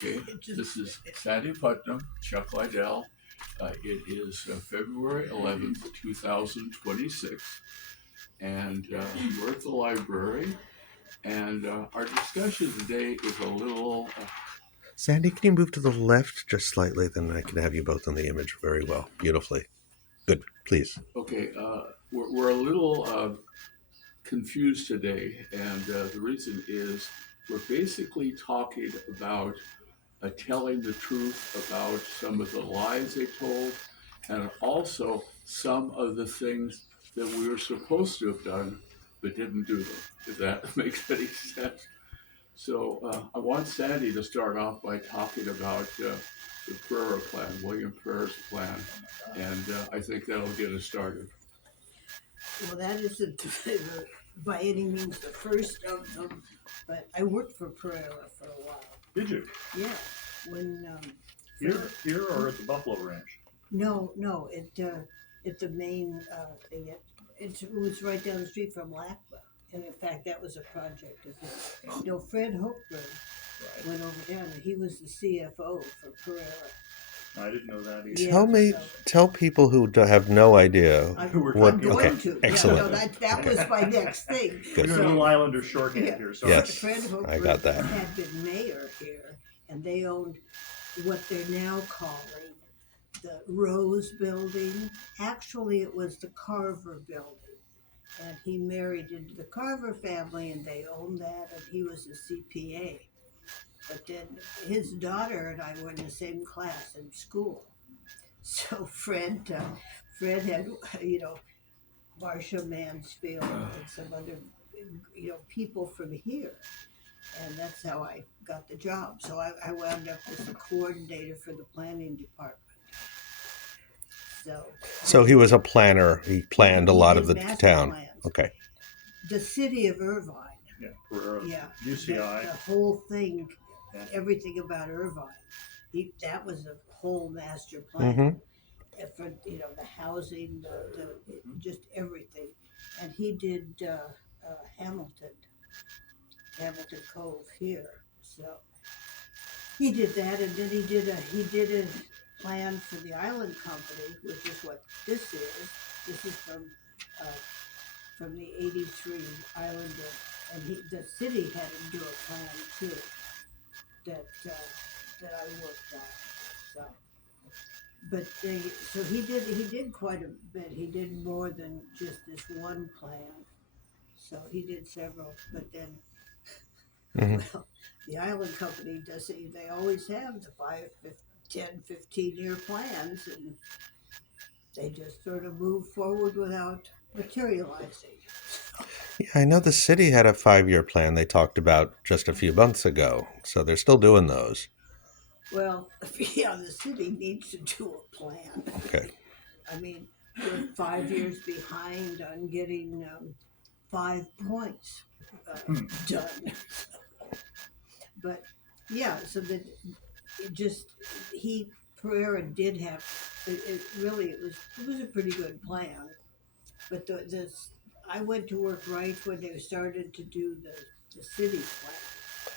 Okay, this is Sandy Putnam, Chuck Liddell. It is February 11th, 2026, and we're at the library. And our discussion today is a little, Sandy, can you move to the left just slightly? Then I can have you both on the image very well, beautifully. Good, please. okay, we're a little confused today, and the reason is we're basically talking about telling the truth about some of the lies they told, and also some of the things that we were supposed to have done but didn't do them, if that makes any sense. So I want Sandy to start off by talking about the Prairie Plan, William Prairie's plan, and I think that'll get us started. Well, that isn't by any means the first of them, but I worked for Pereira for a while. Did you? Yeah, when Here or at the Buffalo Ranch? no, at the main thing. It was right down the street from LACMA, and in fact, that was a project of his. Fred Hochberg went over down, and he was the CFO for Pereira. I didn't know that either. Yeah, Tell people who have no idea Who we're what. I'm going Okay, to. excellent. Yeah, no, that was my next thing. Good. You're a little Islander shorthand here, sorry. Yes. Fred Hochberg I got that. had been mayor here, and they owned what they're now calling the Rose Building. Actually, it was the Carver Building. And he married into the Carver family, and they owned that, and he was a CPA. But then his daughter and I were in the same class in school. So Fred had, Marcia Mansfield and some other, people from here. And that's how I got the job. So I wound up as the coordinator for the planning department. So he was a planner. He planned a lot of the master town. plans. Okay. The city of Irvine. Yeah, Pereira, Yeah. UCI. The whole thing, Yeah. everything about Irvine. That was a whole master plan. Mm-hmm. For the housing, just everything. And he did Hamilton Cove here. So he did that, and then he did a plan for the island company, which is what this is. This is from the '83 Islander, and the city had him do a plan too that I worked on. So, but he did quite a bit. He did more than just this one plan. So he did several, but then. Well, the island company they always have the 5, 10, 15-year plans, and they just sort of move forward without materializing. Yeah, I know the city had a 5-year plan they talked about just a few months ago. So they're still doing those. Well, yeah, the city needs to do a plan. Okay. I mean, we're 5 years behind on getting 5 points done. But yeah, so that Pereira did have it was a pretty good plan. But I went to work right when they started to do the city plan,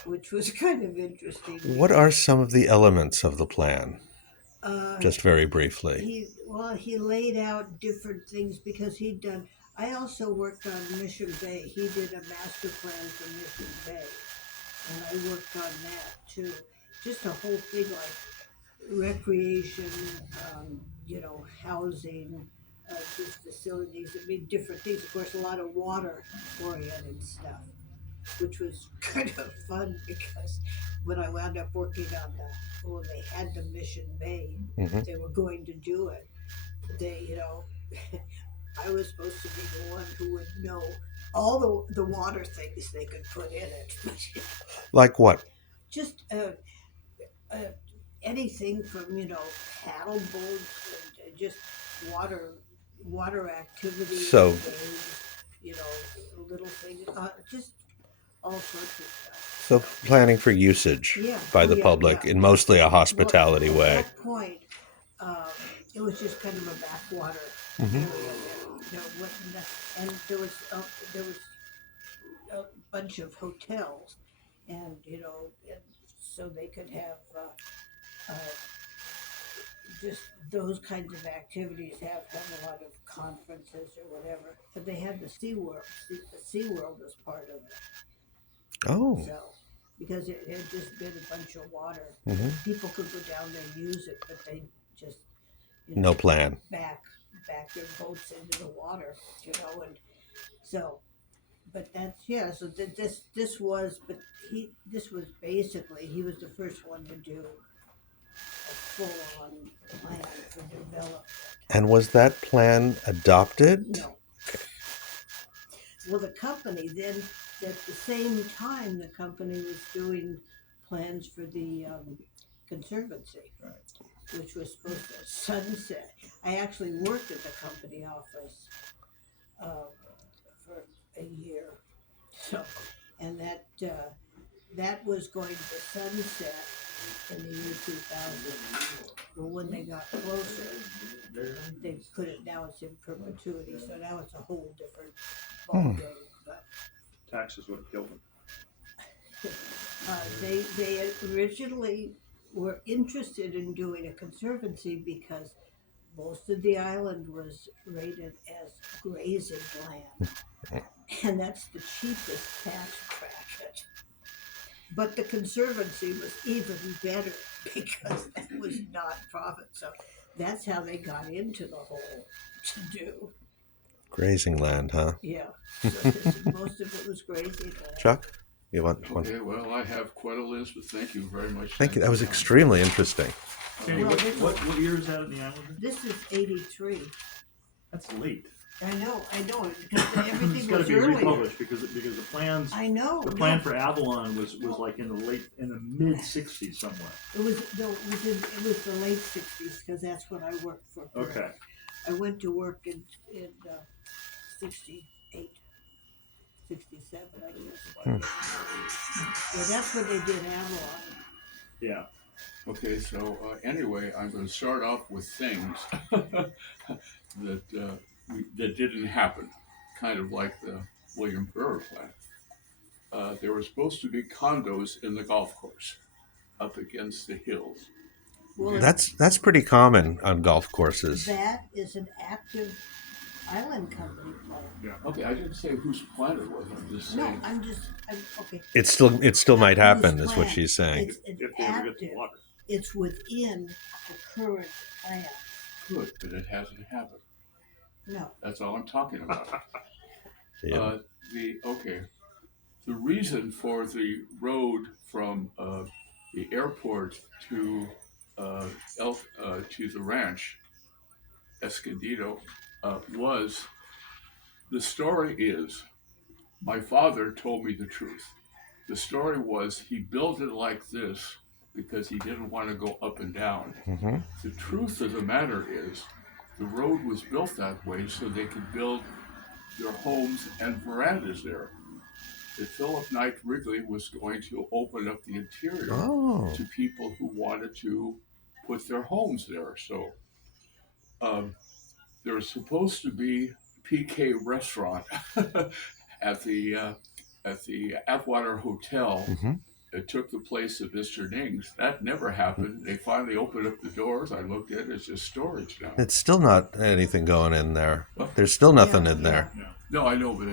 which was kind of interesting. What are some of the elements of the plan? Just very briefly. He laid out different things because he'd done. I also worked on Mission Bay. He did a master plan for Mission Bay, and I worked on that too. Just a whole thing like recreation, housing, just facilities. I mean, different things. Of course, a lot of water-oriented stuff, which was kind of fun because when I wound up working on when they had the Mission Bay, they were going to do it. I was supposed to be the one who would know all the water things they could put in it. Like what? Just anything from paddle boats and just water activities. So, little things, just all sorts of stuff. So planning for usage by the public in mostly a hospitality way. At that point, it was just kind of a backwater area there. And there was a bunch of hotels, and so they could have just those kinds of activities, have a lot of conferences or whatever. But they had the SeaWorld. The SeaWorld was part of it. Oh. So, because it had just been a bunch of water. Hmm. People could go down there and use it, but they just No plan. back their boats into the water, and so. But that's so this was basically he was the first one to do a full on plan for development. And was that plan adopted? No. Well, the company then, at the same time, the company was doing plans for the conservancy, which was supposed to sunset. I actually worked at the company office for a year, so, and that was going to sunset in the year 2000. Well, when they got closer, they put it, now it's in perpetuity, so now it's a whole different ballgame. But Taxes would have killed them. they originally were interested in doing a conservancy because most of the island was rated as grazing land, and that's the cheapest tax bracket. But the conservancy was even better because that was not-profit. So that's how they got into the hole to do. Grazing land, huh? Yeah. So most of it was grazing land. Chuck, you want one? Okay, well, I have quite a list, but thank you very much. Thank you. That was extremely interesting. Sandy, Well, what year is that in the Islander? This is 83. That's late. I know, because It's everything got to was be earlier. republished because the plans. I know. The plan for Avalon was like in the mid '60s somewhere. It was the late 60s because that's when I worked for. Okay. I went to work in 68, 67, I guess. Yeah, that's when they did Avalon. Yeah. Okay, so anyway, I'm going to start off with things that didn't happen, kind of like the William Brewer plan. There were supposed to be condos in the golf course up against the hills. Well, That's pretty common on golf courses. that is an active island company plan. Yeah. Okay, I didn't say whose plan it was. I'm just No, saying. I'm okay. It still might Not happen, whose is what plan. she's saying. It's an If they ever get to active. water. It's within the current plan. Good, but it hasn't happened. No. That's all I'm talking about. Yeah. The reason for the road from the airport to the ranch, Escondido, was, the story is, my father told me the truth. The story was he built it like this because he didn't want to go up and down. Mm-hmm. The truth of the matter is, the road was built that way so they could build their homes and verandas there. That Philip Knight Wrigley was going to open up the interior Oh. to people who wanted to put their homes there. So there was supposed to be PK restaurant at the Atwater Hotel. Mm-hmm. It took the place of Mr. Ning's. That never happened. They finally opened up the doors. I looked at it. It's just storage now. It's still not anything going in there. What? There's still nothing Yeah, in there. Yeah. No, I know, but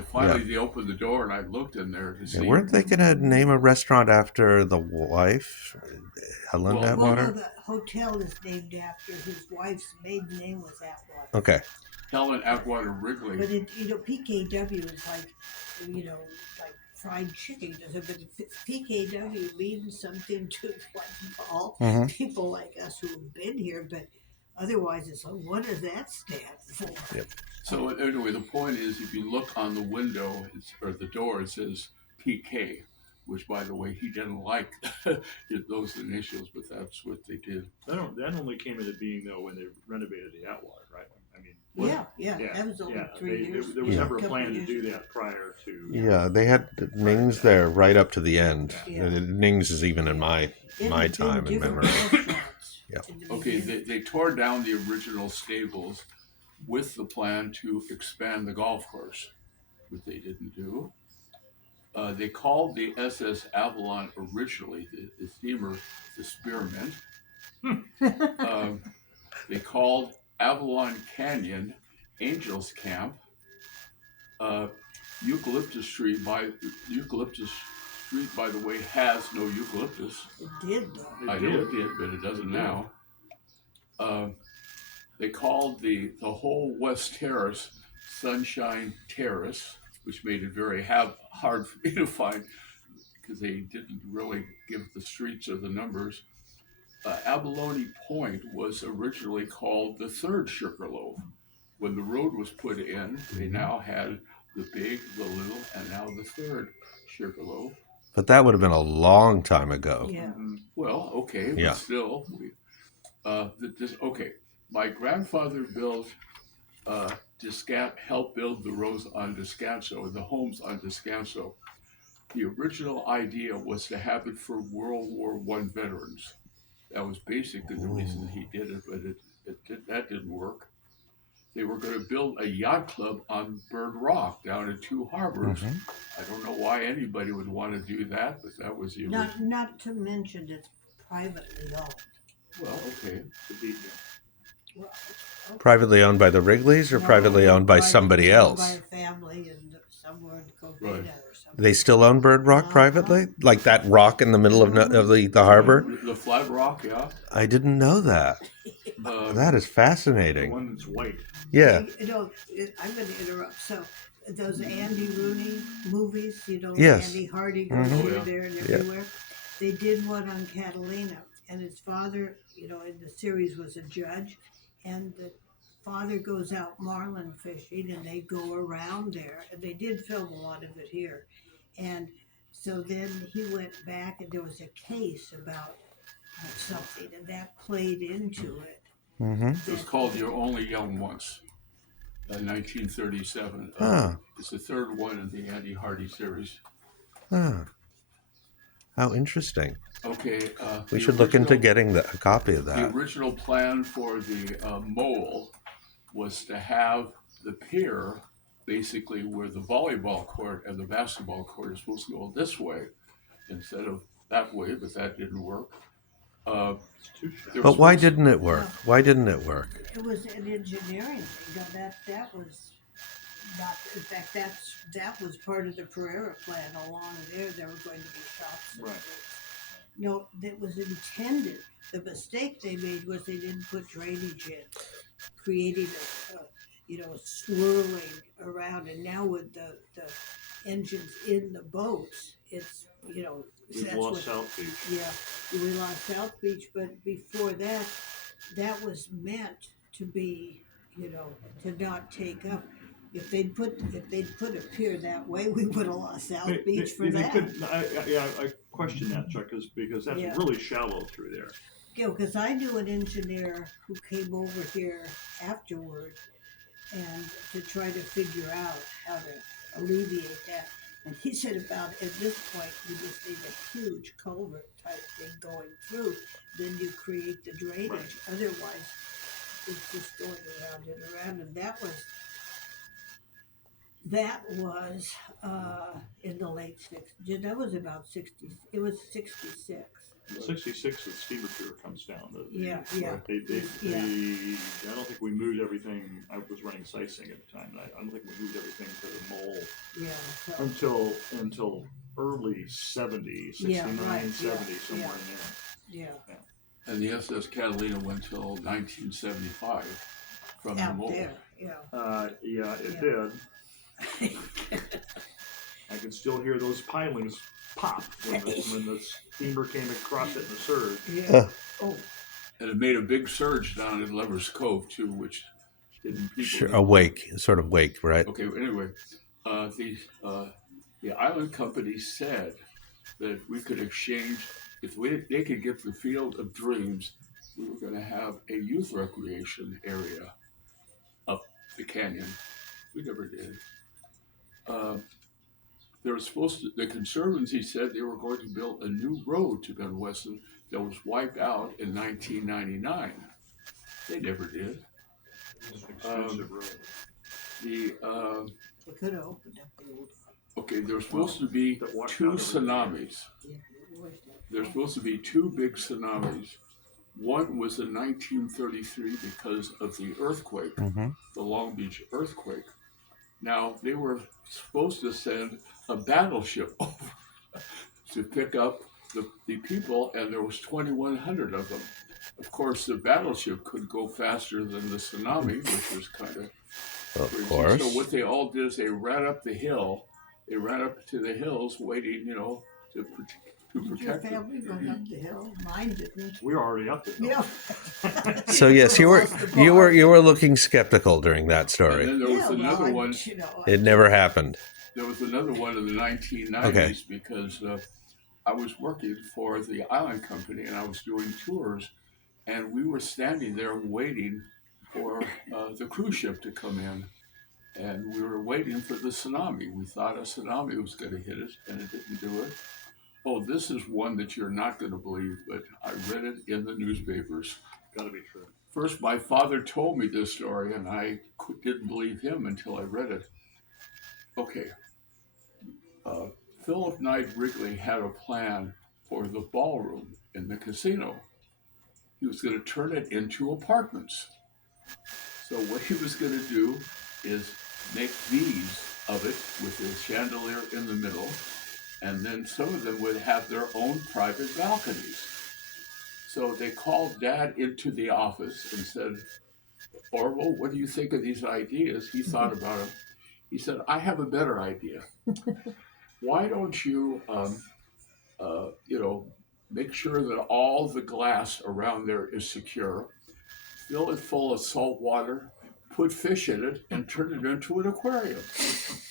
they opened the door and I looked in there to see. Weren't they going to name a restaurant after the wife, Helen Well, Atwater? Well, no, the hotel is named after his wife's maiden name was Atwater. Okay. Helen Atwater Wrigley. But PKW is like fried chicken. But PKW means something to all Mhm. people like us who have been here. But otherwise, it's like, what does that stand for? Yep. So anyway, the point is, if you look on the window or the door, it says PK, which, by the way, he didn't like those initials, but that's what they did. That only came into being though when they renovated the Atwater, right? I mean. Yeah, that was only 3 years. There was Yeah. never a Couple plan to years do ago. that prior to. Yeah, they had Ning's there right up to the end. Yeah. Ning's is even in my There my had been time and different memory. restaurants Yeah. in the Okay, beginning. they tore down the original stables with the plan to expand the golf course, which they didn't do. They called the SS Avalon originally the steamer the Spearmint. Um, they called Avalon Canyon Angels Camp. Uh, Eucalyptus Street, by the way, has no eucalyptus. It did though. I know it did, but it doesn't now. Uh, they called the whole West Terrace Sunshine Terrace, which made it very hard for me to find because they didn't really give the streets or the numbers. Abalone Point was originally called the Third Sugarloaf. When the road was put in, they now had the Big, the Little, and now the Third Sugarloaf. But that would have been a long time ago. Yeah. Well, okay, but Yeah. still, okay. My grandfather built helped build the roads on Descanso, the homes on Descanso. The original idea was to have it for World War I veterans. That was basically the reason he did it, but that didn't work. They were going to build a yacht club on Bird Rock down in Two Harbors. I don't know why anybody would want to do that, but that was the original. Not to mention it's privately owned. Well, okay. Well, Privately owned by the Wrigleys or no, privately owned by privately somebody owned else? By a family in somewhere in Covina Right. or something. They still own Bird Rock privately? Like that rock in the middle of the harbor? The Flat Rock, yeah. I didn't know that. That is The fascinating. one that's white. Yeah. I'm going to interrupt. So those Andy Rooney movies, Yes. Andy Hardy goes Mhm. here, Oh, yeah. there, and Yeah. everywhere. They did one on Catalina, and his father, in the series was a judge, and the father goes out marlin fishing, and they go around there, and they did film a lot of it here, and so then he went back, and there was a case about something, and that played into it. Mm-hmm. It was called You're Only Young Once, 1937. Ah. It's the third one in the Andy Hardy series. Ah. How interesting. Okay. We the should look into original- getting a copy of The that. original plan for the mole was to have the pier basically where the volleyball court and the basketball court are supposed to go this way instead of that way, but that didn't work. It's too shallow. There But was why supposed- didn't it work? Why didn't it work? It was an engineering thing. That was not. In fact, that was part of the Pereira plan. Along there, there were going to be shops. And Right. things. No, that was intended. The mistake they made was they didn't put drainage in, creating a swirling around. And now with the engines in the boats, it's We've that's lost what. South Beach. Yeah, we lost South Beach, but before that, that was meant to be, to not take up. If they'd put a pier that way, we would have lost South Beach for that. I question that, Chuck, because that's Yeah. really shallow through there. Because I knew an engineer who came over here afterward, and to try to figure out how to alleviate that. And he said at this point, you just need a huge culvert type thing going through. Then you create the drainage. Right. Otherwise, it's just going around and around. And that was in the late 60s. That was about 60. It was 66. In 66, the steamer pier comes down. Yeah. I Yeah. don't think we moved everything. I was running sightseeing at the time. And I don't think we moved everything to the mole Yeah. So, until early 70s, 69, Yeah, right, 70, yeah, somewhere yeah. in there. And the SS Catalina went till 1975 from the Out mole. there. Yeah. Yeah, it Yeah. did. I can still hear those pilings pop when the steamer came across it in the surge. Yeah. Oh. And it made a big surge down in Lover's Cove too, which didn't people. Sure, a wake, sort of wake, right? Okay, anyway, the island company said that we could exchange, they could get the Field of Dreams, we were going to have a youth recreation area up the canyon. We never did. The Conservancy said they were going to build a new road to Ben Weston that was wiped out in 1999. They never did. It's an expensive road. The We could have opened up the old. Okay, there's supposed to be That washed two out everything. tsunamis. There's supposed to be two big tsunamis. One was in 1933 because of the earthquake, Mm-hmm. the Long Beach earthquake. Now, they were supposed to send a battleship over to pick up the people, and there was 2,100 of them. Of course, the battleship could go faster than the tsunami, which was kind of Of crazy. course. So what they all did is they ran up the hill. They ran up to the hills, waiting, to Did your protect them. family run up the hill? Mine didn't. We were already up there. Yeah. So yes, you were looking skeptical during that And story. then there was another one. It never happened. There was another one in the 1990s Okay. because I was working for the Island Company and I was doing tours, and we were standing there waiting for the cruise ship to come in, and we were waiting for the tsunami. We thought a tsunami was going to hit us, and it didn't do it. Oh, this is one that you're not going to believe, but I read it in the newspapers. Gotta be true. First, my father told me this story, and I didn't believe him until I read it. Okay. Philip Knight Wrigley had a plan for the ballroom in the casino. He was going to turn it into apartments. So what he was going to do is make V's of it with a chandelier in the middle, and then some of them would have their own private balconies. So they called Dad into the office and said, Orville, what do you think of these ideas? He thought about them. He said, I have a better idea. Why don't you, make sure that all the glass around there is secure, fill it full of salt water, put fish in it, and turn it into an aquarium.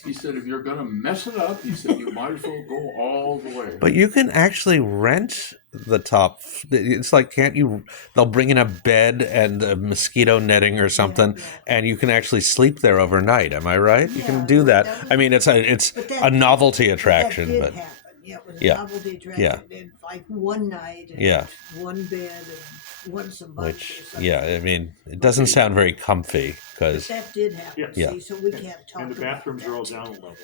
He said, if you're going to mess it up, he said, you might as well go all the way. But you can actually rent the top. It's like, can't you? They'll bring in a bed and a mosquito netting or something, and you can actually sleep there overnight. Am I right? You can do that. I mean, it's a novelty attraction, That but did happen. Yeah, it was a Yeah. novelty attraction. Yeah. And like one night, and Yeah. one bed, and once a month. Or which, something. yeah, I mean, it doesn't sound very comfy But because that did happen. Yeah. See, so we can't talk And the about bathrooms that. are all down a level.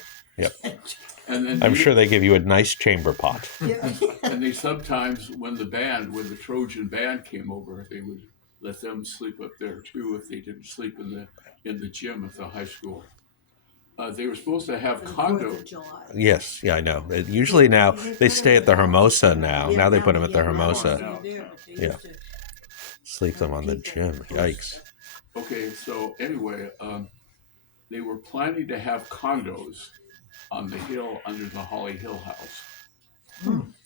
And then I'm sure they give you a nice chamber pot. Yeah. And they sometimes, when the Trojan band came over, they would let them sleep up there too if they didn't sleep in the gym at the high school. They were supposed to have For the 4th condo. of July. Yes, yeah, I know. Usually now they stay at the Hermosa now. Yeah, Now they put them at the yeah, now Hermosa. they're there, but they Yeah. used to- Sleep them on the gym. Yikes. Okay, so anyway, they were planning to have condos on the hill under the Holly Hill House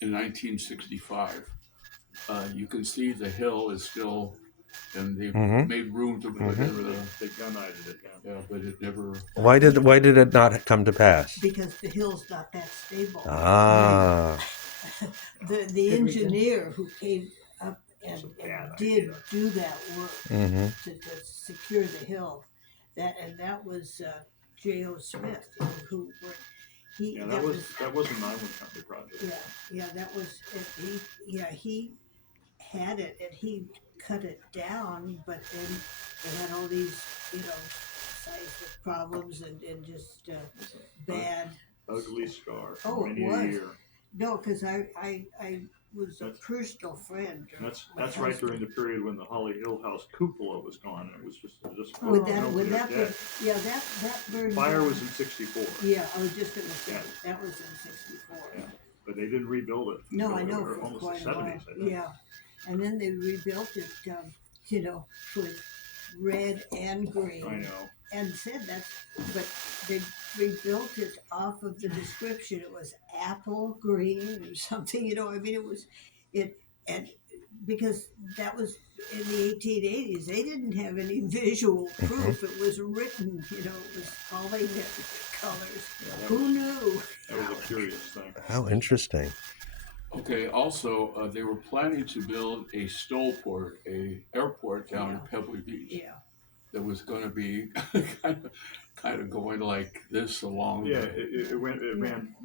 in 1965. You can see the hill is still, and they Mhm. made room to put They gun-eyed it. yeah, but it never. Why did it not come to pass? Because the hill's not that stable. Ah, The engineer who came up and bad did idea. do that work hmm to secure the hill, that was J.O. Smith who he Yeah, that that was an Island Company project. yeah that was he had it and he cut it down, but then they had all these seismic problems and just bad. Ugly scar. Oh, it Many a was. year. No, because I was a That's- personal friend. of That's my right husband. during the period when the Holly Hill House cupola was gone. And it was just Would nobody that dead. that burned Fire down. was in '64. Yeah, I was just gonna say Yeah. that was in '64. Yeah. But they didn't rebuild it. No, I until know for almost quite the a while. 70s. I think. Yeah, and then they rebuilt it, with red and green. I know. And said but they rebuilt it off of the description. It was apple green or something. I mean, and because that was in the 1880s, they didn't have any visual proof. It was written. It was all they had colors. Who knew? That was a curious thing. how interesting. Okay. Also, they were planning to build a Stowport, a airport down in Pebble Beach. Yeah. That was going to be kind of going like this along. Yeah, it ran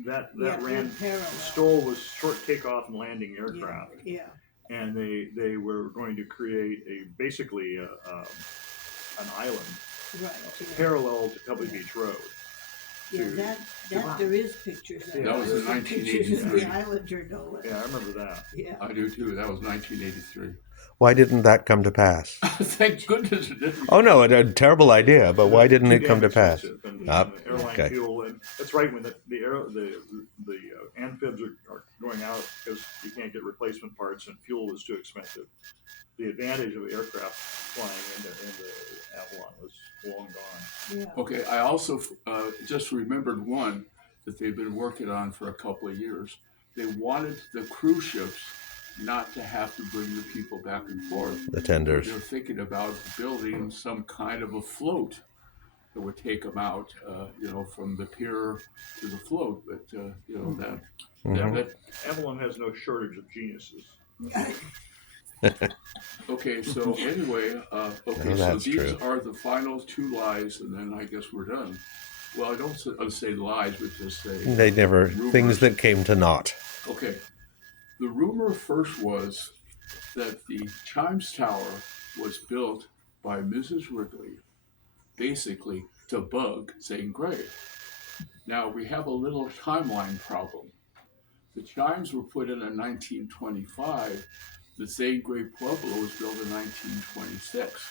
that ran. parallel. Stoll was short takeoff and landing aircraft, Yeah. and they were going to create basically an island Right. parallel to Pebble Beach Road. Yeah, too. that there is pictures of. Yeah, that was in There's pictures of 1983. the Islander, no less. Yeah, I remember that. Yeah. I do too. That was 1983. Why didn't that come to pass? Thank goodness it didn't. Oh no, a terrible idea, but why didn't Too it come damn to pass? expensive, And, Ah, and the airline okay. fuel, and that's right. When the amphibs are going out because you can't get replacement parts and fuel is too expensive. The advantage of aircraft flying into Avalon was long gone. Yeah. Okay, I also just remembered one that they've been working on for a couple of years. They wanted the cruise ships not to have to bring the people back and forth. The tenders. They're thinking about building some kind of a float that would take them out, from the pier to the float. But that Mhm. that Avalon has no shortage of geniuses. okay. So anyway, so that's these true. are the final two lies, and then I guess we're done. Well, I don't say lies, but just say They never rumors. things that came to naught. Okay. The rumor first was that the Chimes Tower was built by Mrs. Wrigley, basically to bug Zane Grey. Now, we have a little timeline problem. The chimes were put in 1925. The Zane Grey Pueblo was built in 1926.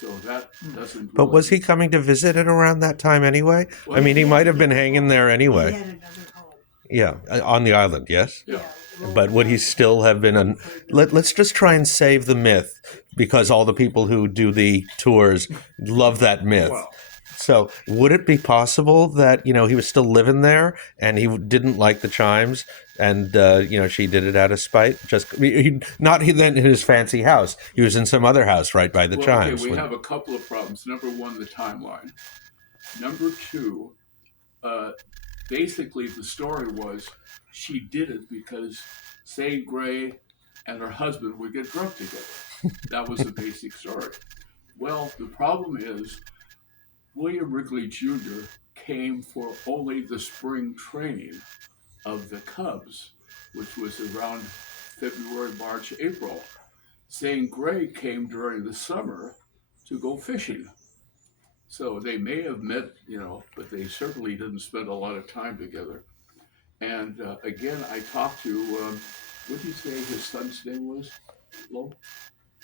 So that doesn't But really... was he coming to visit it around that time anyway? Well, I mean, he Yeah, might have been he- hanging there He anyway. had another home. Yeah, on the island, yes. Yeah. But would he still have been let's just try and save the myth, because all the people who do the tours love that myth. Well, So would it be possible that, he was still living there and he didn't like the chimes and, she did it out of spite? Not then in his fancy house. He was in some other house right by the chimes. Okay, we have a couple of problems. Number one, the timeline. Number two, basically the story was she did it because Zane Grey and her husband would get drunk together. That was the basic story. Well, the problem is William Wrigley Jr. came for only the spring training of the Cubs, which was around February, March, April. Zane Grey came during the summer to go fishing. So they may have met, but they certainly didn't spend a lot of time together. And again, I talked to, what did you say his son's name was? Lo?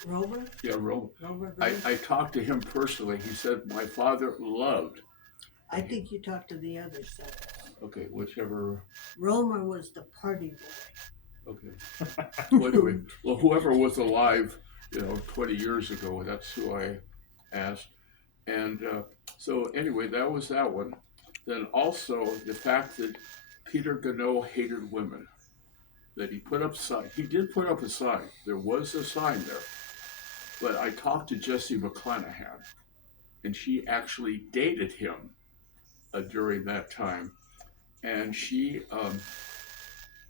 Rover? Yeah, Ro. Rover Gray? I talked to him personally. He said, my father loved. I think you talked to the other side. Okay, whichever. Romer was the party boy. Okay. Well, whoever was alive, 20 years ago, that's who I asked. And so anyway, that was that one. Then also the fact that Peter Gannot hated women, that he put up sign. He did put up a sign. There was a sign there. But I talked to Jessie McClanahan, and she actually dated him during that time. And she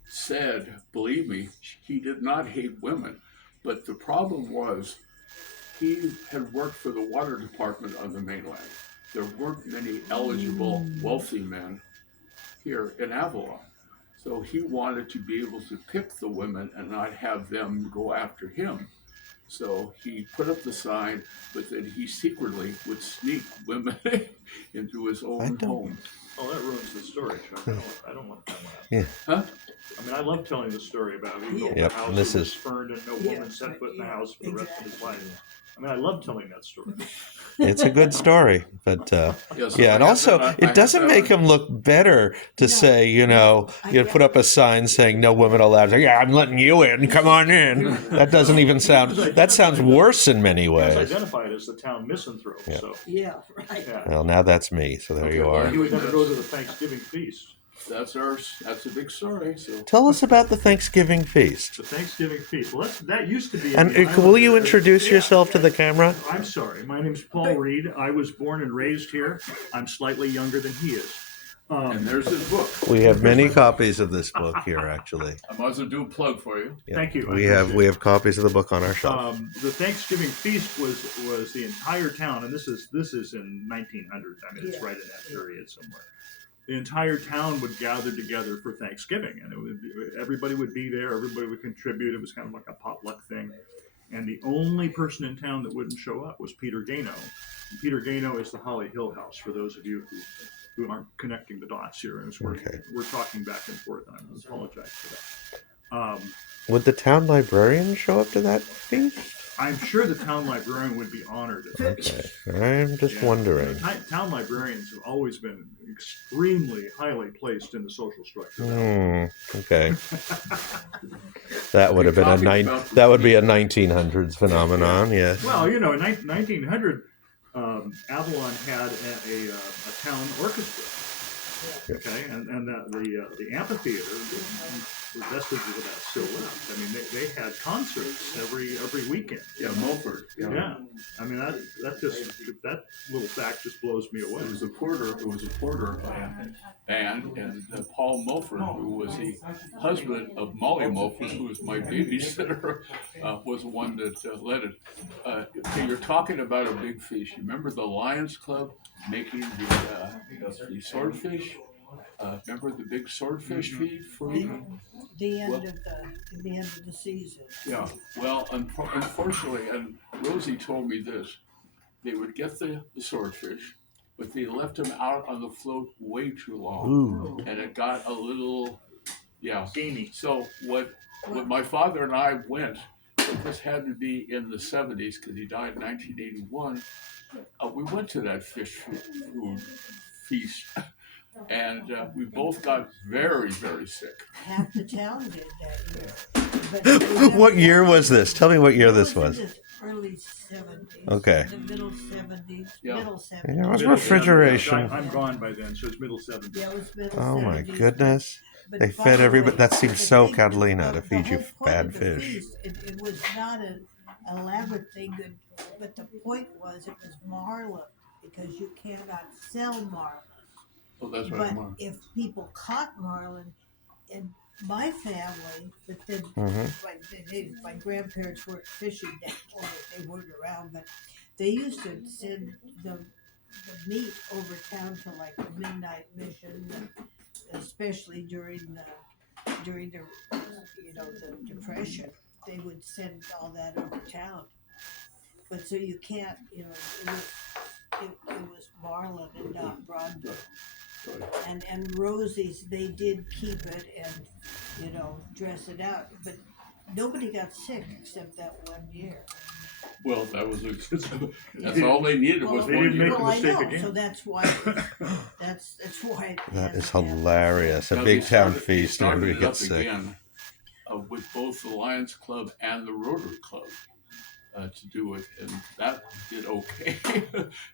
said, believe me, he did not hate women. But the problem was he had worked for the water department on the mainland. There weren't many eligible, wealthy men here in Avalon. So he wanted to be able to pick the women and not have them go after him. So he put up the sign, but then he secretly would sneak women into his own home. Oh, that ruins the story, Chuck. I don't want to tell that. Yeah. Huh? I mean, I love telling the story about he built Yep, the house this that was is- spurned and no woman set foot in the house for the rest of his exactly. life. I mean, I love telling that story. It's a good story, but Yes, yeah, and I have also that- I it have doesn't that make one. him look better to say, you put up a sign saying no women allowed. Yeah, I'm letting you in. Come on in. That doesn't even sound. That sounds worse in many He was ways. identified as the town misanthrope, Yeah. so Yeah, right. yeah. Well, now that's me. So there Okay, you well, are. He would never go to the Thanksgiving feast. That's a big story. So Tell us about the Thanksgiving feast. The Thanksgiving feast. Well, that used to be. in And the will you island. introduce Yeah. yourself to the camera? I'm sorry. My name's Paul Reed. I was born and raised here. I'm slightly younger than he is. and there's his book. We have many copies of this book here, actually. I might as well do a plug for you. Yeah. Thank you. I We appreciate have copies of the book on our shelf. The Thanksgiving feast was the entire town, and this is in 1900. I mean, it's Yeah. right in that period somewhere. The entire town would gather together for Thanksgiving, and everybody would be there. Everybody would contribute. It was kind of like a potluck thing. And the only person in town that wouldn't show up was Peter Gano. And Peter Gano is the Holly Hill House. For those of you who who aren't connecting the dots here, and we're talking back and forth, and I apologize for that. Would the town librarian show up to that feast? I'm sure the town librarian would be honored. Okay, I'm just wondering. Town librarians have always been extremely highly placed in the social structure. Okay, that would have been that would be a 1900s phenomenon. Yes. Well, in 1900, Avalon had a town orchestra. Okay, and the amphitheater, the vestiges of that still left. I mean, they had concerts every weekend. Yeah, Mulford. Yeah. I mean that little fact just blows me away. It was a Porter band, and Paul Mulford, who was the husband of Molly Mulford, who was my babysitter, was the one that led it. Okay, you're talking about a big fish. You remember the Lions Club making the swordfish? Remember the big swordfish feed for you? The end of the season. Yeah. Well, unfortunately, and Rosie told me this: they would get the swordfish, but they left them out on the float way too long, and it got a little, gamey. So when my father and I went, this had to be in the 70s because he died in 1981. We went to that fish food feast. And we both got very, very sick. Half the town did that year. What year was this? Tell me what year this was. Early 70s. Okay. The middle 70s. Yeah. Middle 70s. Yeah, it was refrigeration. I'm gone by then, so it's middle 70s. Yeah, it was middle Oh my 70s. goodness. But They fed by the everybody. way, That seems the so thing- Catalina to the feed you whole point bad of the fish. feast, it was not an elaborate thing, but the point was it was marlin because you cannot sell marlin. Well, that's what But I'm on. if people caught marlin, in my family, but then my grandparents weren't fishing that long, they weren't around, but they used to send the meat over town to like the midnight mission, especially during the the Depression. They would send all that over town. But so you can't, it was marlin and not broadbill. And Rosie's, they did keep it and, dress it out. But nobody got sick except that one year. Well, that's all they needed was They one didn't year. make a I mistake know, again. so that's why, that's why. it That is hasn't happened. hilarious. A Now, big they town started- feast they and started everybody it gets up sick. again, with both the Lions Club and the Rotary Club to do it, and that did okay.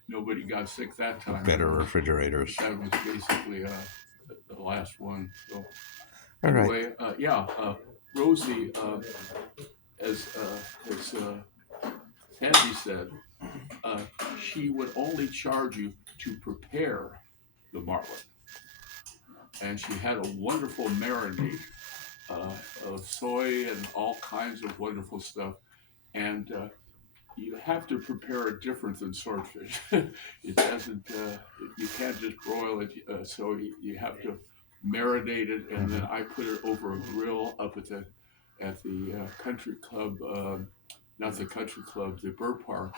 Nobody got sick that time. Better refrigerators. That was basically the last one. So All right. anyway, Rosie, as Sandy said, she would only charge you to prepare the marlin. And she had a wonderful marinade of soy and all kinds of wonderful stuff. And you have to prepare it different than swordfish. It doesn't, you can't just broil it, so you have to marinate it, and then I put it over a grill up at the country club, not the country club, the Bird Park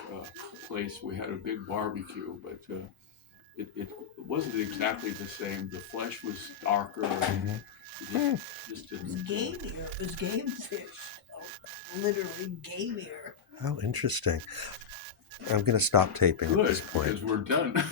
place. We had a big barbecue, but it wasn't exactly the same. The flesh was darker. And it just It was didn't. gamier. It was game fish. Literally gamier. How interesting. I'm going to stop taping at Good, this point. because we're done.